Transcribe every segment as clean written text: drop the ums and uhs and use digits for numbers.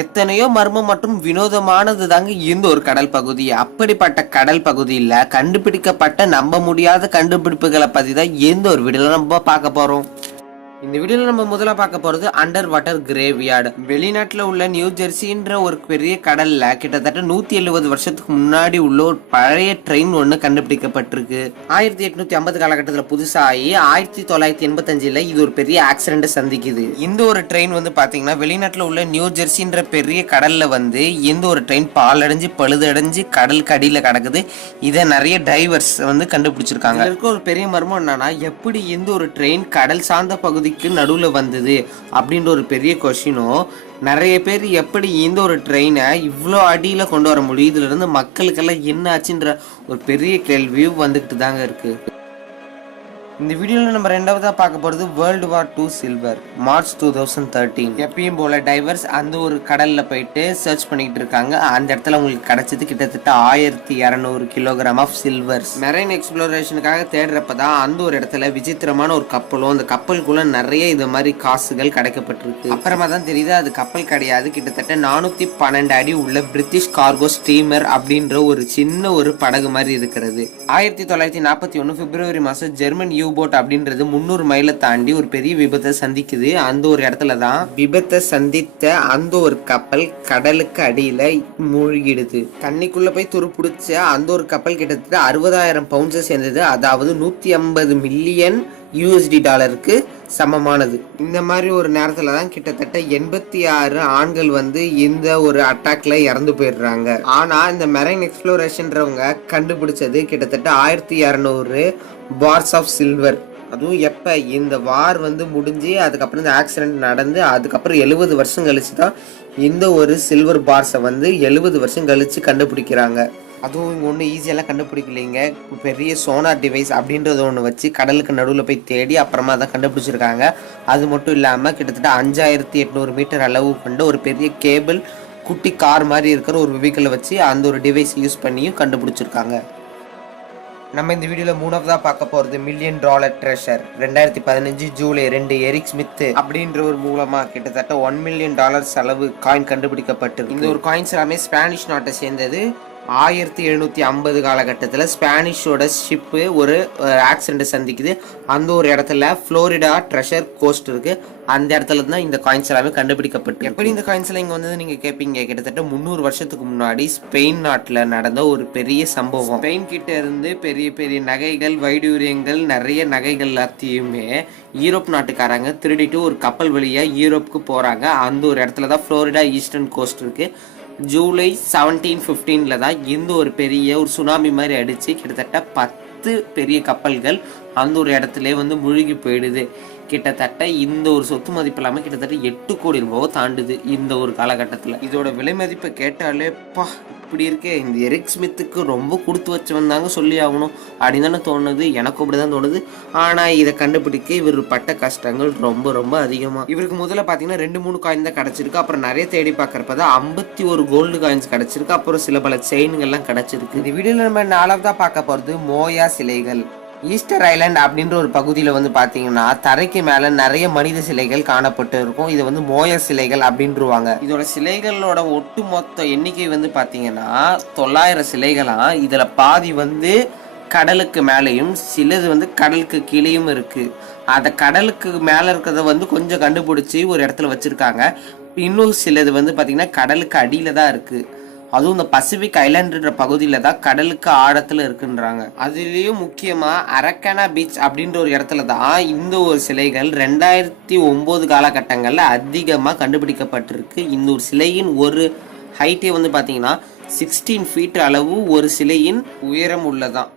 எத்தனையோ மர்மம் மற்றும் வினோதமானது தாங்க இந்த ஒரு கடல் பகுதி. அப்படிப்பட்ட கடல் பகுதியில் கண்டுபிடிக்கப்பட்ட நம்ப முடியாத கண்டுபிடிப்புகளை பத்தி தான் எந்த ஒரு வீடியோல நம்ம பார்க்க போறோம். இந்த வீடியோல நம்ம முதல்ல பார்க்க போறது அண்டர் வாட்டர் கிரேவ்யார்டு. வெளிநாட்டுல உள்ள நியூ ஜெர்சின்ற ஒரு பெரிய கடல்ல கிட்டத்தட்ட 170 வருஷத்துக்கு முன்னாடி உள்ள ஒரு பழைய ட்ரெயின் ஒண்ணு கண்டுபிடிக்கப்பட்டிருக்கு. 1850 காலகட்டத்தில் புதுசாகி 1985 இது ஒரு பெரிய ஆக்சிடென்ட் சந்திக்குது. இந்த ஒரு ட்ரெயின் வந்து பாத்தீங்கன்னா வெளிநாட்டுல உள்ள நியூ ஜெர்சின்ற பெரிய கடல்ல வந்து இந்த ஒரு ட்ரெயின் பாலடைஞ்சு பழுதடைஞ்சு கடலுக்கு அடியில கிடக்குது. இதை நிறைய டைவர்ஸ் வந்து கண்டுபிடிச்சிருக்காங்க. இருக்க ஒரு பெரிய மர்மம் என்னன்னா, எப்படி இந்த ஒரு ட்ரெயின் கடல் சார்ந்த பகுதி நடுவுல வந்தது அப்படின்ற ஒரு பெரிய கொஸ்டினும், நிறைய பேர் எப்படி இந்த ஒரு ட்ரெயினை இவ்வளோ அடியில கொண்டு வர முடியும், இதுல இருந்து மக்களுக்கெல்லாம் என்ன ஆச்சுன்ற ஒரு பெரிய கேள்வியும் வந்துகிட்டு தாங்க இருக்கு. இந்த வீடியோவில் நம்ம ரெண்டாவதா பார்க்க போகிறது வேர்ல்டு வார் 2 சில்வர் மார்ச் 2013. எப்பயும் போல டைவர்ஸ் அந்த ஒரு கடலில் போயிட்டு சர்ச் பண்ணிக்கிட்டு இருக்காங்க. அந்த இடத்துல உங்களுக்கு கிடைச்சது கிட்டத்தட்ட 1200 கிலோகிராம் ஆஃப் சில்வர்ஸ். மெரைன் எக்ஸ்ப்ளோரேஷனுக்காக தேடுறப்ப தான் அந்த ஒரு இடத்துல விசித்திரமான ஒரு கப்பலும், அந்த கப்பலுக்குள்ள நிறைய இது மாதிரி காசுகள் கிடைக்கப்பட்டிருக்கு. அப்புறமா தான் தெரியுது அது கப்பல் கிடையாது, கிட்டத்தட்ட 412 அடி உள்ள பிரிட்டிஷ் கார்கோ ஸ்டீமர் அப்படின்ற ஒரு சின்ன ஒரு படகு மாதிரி இருக்கிறது. 1941 பிப்ரவரி மாதம் ஜெர்மன் யூபோட் அப்படின்றது 300 மைலை தாண்டி ஒரு பெரிய விபத்தை சந்திக்குது. அந்த ஒரு இடத்துல தான் விபத்தை சந்தித்த அந்த ஒரு கப்பல் கடலுக்கு அடியில மூழ்கிடுது. தண்ணிக்குள்ள போய் துருப்பிடிச்ச அந்த ஒரு கப்பல் கிட்டத்தட்ட 60,000 பவுண்ட்ஸை சேர்ந்தது, அதாவது 150 மில்லியன் யூஎஸ்டி டாலருக்கு சமமானது. இந்த மாதிரி ஒரு நேரத்துல தான் கிட்டத்தட்ட 86 ஆண்கள் வந்து இந்த ஒரு அட்டாக்ல இறந்து போயிடுறாங்க. ஆனா இந்த மெரைன் எக்ஸ்ப்ளோரேஷன்றவங்க கண்டுபிடிச்சது கிட்டத்தட்ட 1200 பார்ஸ் ஆஃப் சில்வர். அதுவும் எப்ப இந்த வார் வந்து முடிஞ்சு அதுக்கப்புறம் இந்த ஆக்சிடென்ட் நடந்து அதுக்கப்புறம் 70 வருஷம் கழிச்சு தான் இந்த ஒரு சில்வர் பார்ஸை வந்து 70 வருஷம் கழிச்சு கண்டுபிடிக்கிறாங்க. அதுவும் இங்கே ஒன்றும் ஈஸியெல்லாம் கண்டுபிடிக்கலைங்க. பெரிய சோனார் டிவைஸ் அப்படின்றத ஒன்று வச்சு கடலுக்கு நடுவில் போய் தேடி அப்புறமா தான் கண்டுபிடிச்சிருக்காங்க. அது மட்டும் இல்லாமல் கிட்டத்தட்ட 5800 மீட்டர் அளவு கொண்ட ஒரு பெரிய கேபிள், குட்டி கார் மாதிரி இருக்கிற ஒரு வெஹிக்கிளை வச்சு அந்த ஒரு டிவைஸ் யூஸ் பண்ணியும் கண்டுபிடிச்சிருக்காங்க. நம்ம இந்த வீடியோவில் மூணாவதாக பார்க்க போகிறது $1 million treasure. 2015 July 2 Eric Smith அப்படின்ற ஒரு மூலமாக கிட்டத்தட்ட $1 மில்லியன் செலவு காயின் கண்டுபிடிக்கப்பட்டிருக்கு. இந்த ஒரு காயின்ஸ் எல்லாமே ஸ்பானிஷ் நாட்டை சேர்ந்தது. 1750 காலகட்டத்தில் ஸ்பானிஷோட ஷிப்பு ஒரு ஆக்சிடென்ட் சந்திக்குது. அந்த ஒரு இடத்துல ஃப்ளோரிடா ட்ரெஷர் கோஸ்ட் இருக்கு. அந்த இடத்துல தான் இந்த காயின்ஸ் எல்லாமே கண்டுபிடிக்கப்பட்டு. எப்படி இந்த காயின்ஸ் எல்லாம் இங்கே வந்தது நீங்கள் கேட்பீங்க. கிட்டத்தட்ட 300 வருஷத்துக்கு முன்னாடி ஸ்பெயின் நாட்டில் நடந்த ஒரு பெரிய சம்பவம். ஸ்பெயின் கிட்ட இருந்து பெரிய பெரிய நகைகள், வைடூரியங்கள், நிறைய நகைகள் எல்லாத்தையுமே யூரோப் நாட்டுக்காரங்க திருடிட்டு ஒரு கப்பல் வழியாக யூரோப்புக்கு போகிறாங்க. அந்த ஒரு இடத்துல தான் ஃப்ளோரிடா ஈஸ்டர்ன் கோஸ்ட் இருக்கு. ஜூலை 1715 தான் இந்த ஒரு பெரிய ஒரு சுனாமி மாதிரி அடித்து கிட்டத்தட்ட 10 பெரிய கப்பல்கள் அந்த ஒரு இடத்துல வந்து முழுகி போயிடுது. கிட்டத்தட்ட இந்த ஒரு சொத்து மதிப்பு இல்லாமல் கிட்டத்தட்ட 8 கோடி ரூபாவை தாண்டுது இந்த ஒரு காலகட்டத்தில். இதோட விலை மதிப்பை கேட்டாலே இப்படி இருக்கே, இந்த எரிக் ஸ்மித்துக்கு ரொம்ப கொடுத்து வச்சு வந்தாங்க சொல்லி ஆகணும் அப்படின்னு தானே தோணுது. எனக்கும் அப்படி தான் தோணுது. ஆனால் இதை கண்டுபிடிக்க இவர் பட்ட கஷ்டங்கள் ரொம்ப ரொம்ப அதிகமாக. இவருக்கு முதல்ல பார்த்தீங்கன்னா 2-3 காயின் தான் கிடச்சிருக்கு. அப்புறம் நிறைய தேடி பார்க்குறப்ப தான் 51 கோல்டு காயின்ஸ் கிடச்சிருக்கு. அப்புறம் சில பல செயின்கள்லாம் கிடச்சிருக்கு. இந்த வீடியோவில் நம்ம 4வதாக பார்க்க போகிறது மோயா சிலைகள். ஈஸ்டர் ஐலாண்ட் அப்படின்ற ஒரு பகுதியில் வந்து பார்த்தீங்கன்னா தரைக்கு மேலே நிறைய மனித சிலைகள் காணப்பட்டு இருக்கும். இது வந்து மோயா சிலைகள் அப்படின்ட்டுருவாங்க. இதோட சிலைகளோட ஒட்டு மொத்த எண்ணிக்கை வந்து பார்த்தீங்கன்னா 900 சிலைகளாம். இதில் பாதி வந்து கடலுக்கு மேலேயும் சிலது வந்து கடலுக்கு கீழேயும் இருக்குது. அதை கடலுக்கு மேலே இருக்கிறத வந்து கொஞ்சம் கண்டுபிடிச்சி ஒரு இடத்துல வச்சுருக்காங்க. இன்னும் சிலது வந்து பார்த்திங்கன்னா கடலுக்கு அடியில் தான் இருக்குது. அதுவும் இந்த பசிபிக் ஐலாண்டுன்ற பகுதியில் தான் கடலுக்கு ஆழத்தில் இருக்குன்றாங்க. அதுலேயும் முக்கியமாக அரக்கானா பீச் அப்படின்ற ஒரு இடத்துல தான் இந்த ஒரு சிலைகள் 2009 காலகட்டங்களில் அதிகமாக கண்டுபிடிக்கப்பட்டிருக்கு. இந்த ஒரு சிலையின் ஒரு ஹைட்டே வந்து பார்த்தீங்கன்னா 16 ஃபீட் அளவு ஒரு சிலையின் உயரம் உள்ளதான்.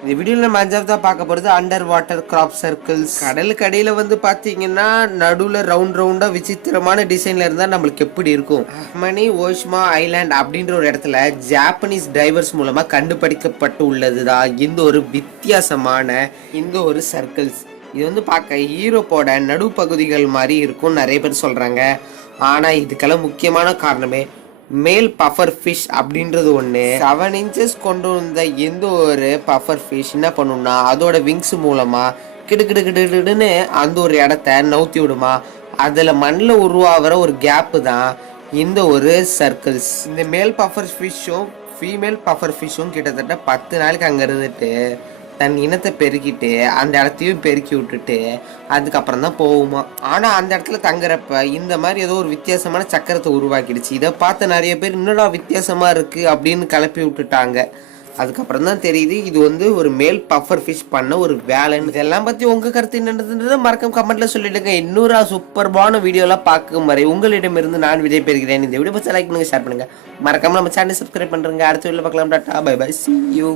இந்த வீடியோவில் நம்ம 5வதா பார்க்க போகிறது அண்டர் வாட்டர் கிராப் சர்க்கிள்ஸ். கடலுக்கு அடியில் வந்து பார்த்தீங்கன்னா நடுவில் ரவுண்டாக விசித்திரமான டிசைனில் இருந்தால் நம்மளுக்கு எப்படி இருக்கும். அஹ்மனி ஓஷ்மா ஐலாண்ட் அப்படின்ற ஒரு இடத்துல ஜாப்பனீஸ் டைவர்ஸ் மூலமாக கண்டுபிடிக்கப்பட்டு உள்ளது தான் இந்த ஒரு வித்தியாசமான இந்த ஒரு சர்க்கிள்ஸ். இது வந்து பார்க்க யூரோப்போட நடுப்பகுதிகள் மாதிரி இருக்கும் நிறைய பேர் சொல்கிறாங்க. ஆனால் இதுக்கெல்லாம் முக்கியமான காரணமே மேல் பஃபர் ஃபிஷ் அப்படின்றது ஒன்று. 7 இன்ச்சஸ் கொண்டு வந்த எந்த ஒரு பஃபர் ஃபிஷ் என்ன பண்ணுன்னா அதோட விங்ஸ் மூலமாக கிடுன்னு அந்த ஒரு இடத்த நவுத்தி விடுமா. அதில் மண்ணில் உருவாகிற ஒரு கேப்பு தான் இந்த ஒரு சர்க்கிள்ஸ். இந்த மேல் பஃபர் ஃபிஷ்ஷும் ஃபீமேல் பஃபர் ஃபிஷ்ஷும் கிட்டத்தட்ட 10 நாளைக்கு அங்கே இருந்துட்டு தன் இனத்தை பெருக்கிட்டு அந்த இடத்தையும் பெருக்கி விட்டுட்டு அதுக்கப்புறம் தான் போகுமா. ஆனால் அந்த இடத்துல தங்குறப்ப இந்த மாதிரி ஏதோ ஒரு வித்தியாசமான சக்கரத்தை உருவாக்கிடுச்சு. இதை பார்த்து நிறைய பேர் இன்னொரு வித்தியாசமாக இருக்குது அப்படின்னு கிளப்பி விட்டுட்டாங்க. அதுக்கப்புறம் தான் தெரியுது இது வந்து ஒரு மேல் பஃபர் ஃபிஷ் பண்ண ஒரு வேலைன்னு. இதெல்லாம் பற்றி உங்கள் கருத்து என்னன்றதை மறக்காம கமெண்ட்டில் சொல்லிவிடுங்க. இன்னொரு சூப்பர்பான வீடியோலாம் பார்க்கும் வரை உங்களிடமிருந்து நான் விடை பெறுகிறேன். இந்த வீடியோ பற்றி லைக் பண்ணுங்கள், ஷேர் பண்ணுங்கள், மறக்காம நம்ம சேனல் சப்ஸ்கிரைப் பண்ணுறேங்க. அடுத்த வீடியோவில் பார்க்கலாம். Tata bye bye, see you.